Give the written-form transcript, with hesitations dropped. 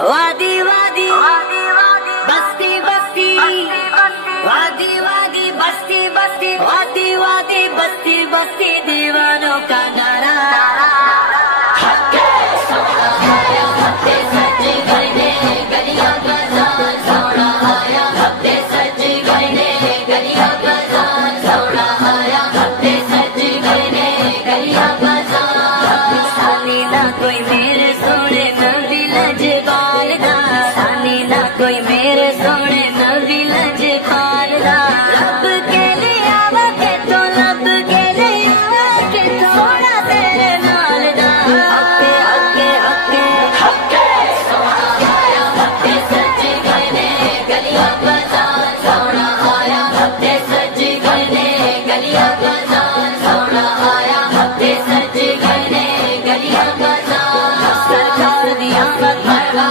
वादी वादी बस्ती बस्ती वादी वादी बस्ती बस्ती वादी वादी बस्ती बस्ती दीवानों का नारा हक्के सोना आया हक्के सज गए गलियां बाजार सोना आया हक्के सज गए गलियां बाजार सोना आया हक्के सज गए गलियां बाजार साली ना कोई मेरे सोने नबी लजपाल दा साली ना कोई मेरे सोने नबी लजपाल दा लब के लिया के तो लब के लिया के थोड़ा तेरे नाल दा हक्के हक्के हक्के हक्के सोना आया हक्के सज गए गलियां बाजार सोना आया हक्के सज गए गलियां बाजार सोना आया हक्के सज गए गलियां बाजार सरकार दिया मत मरवा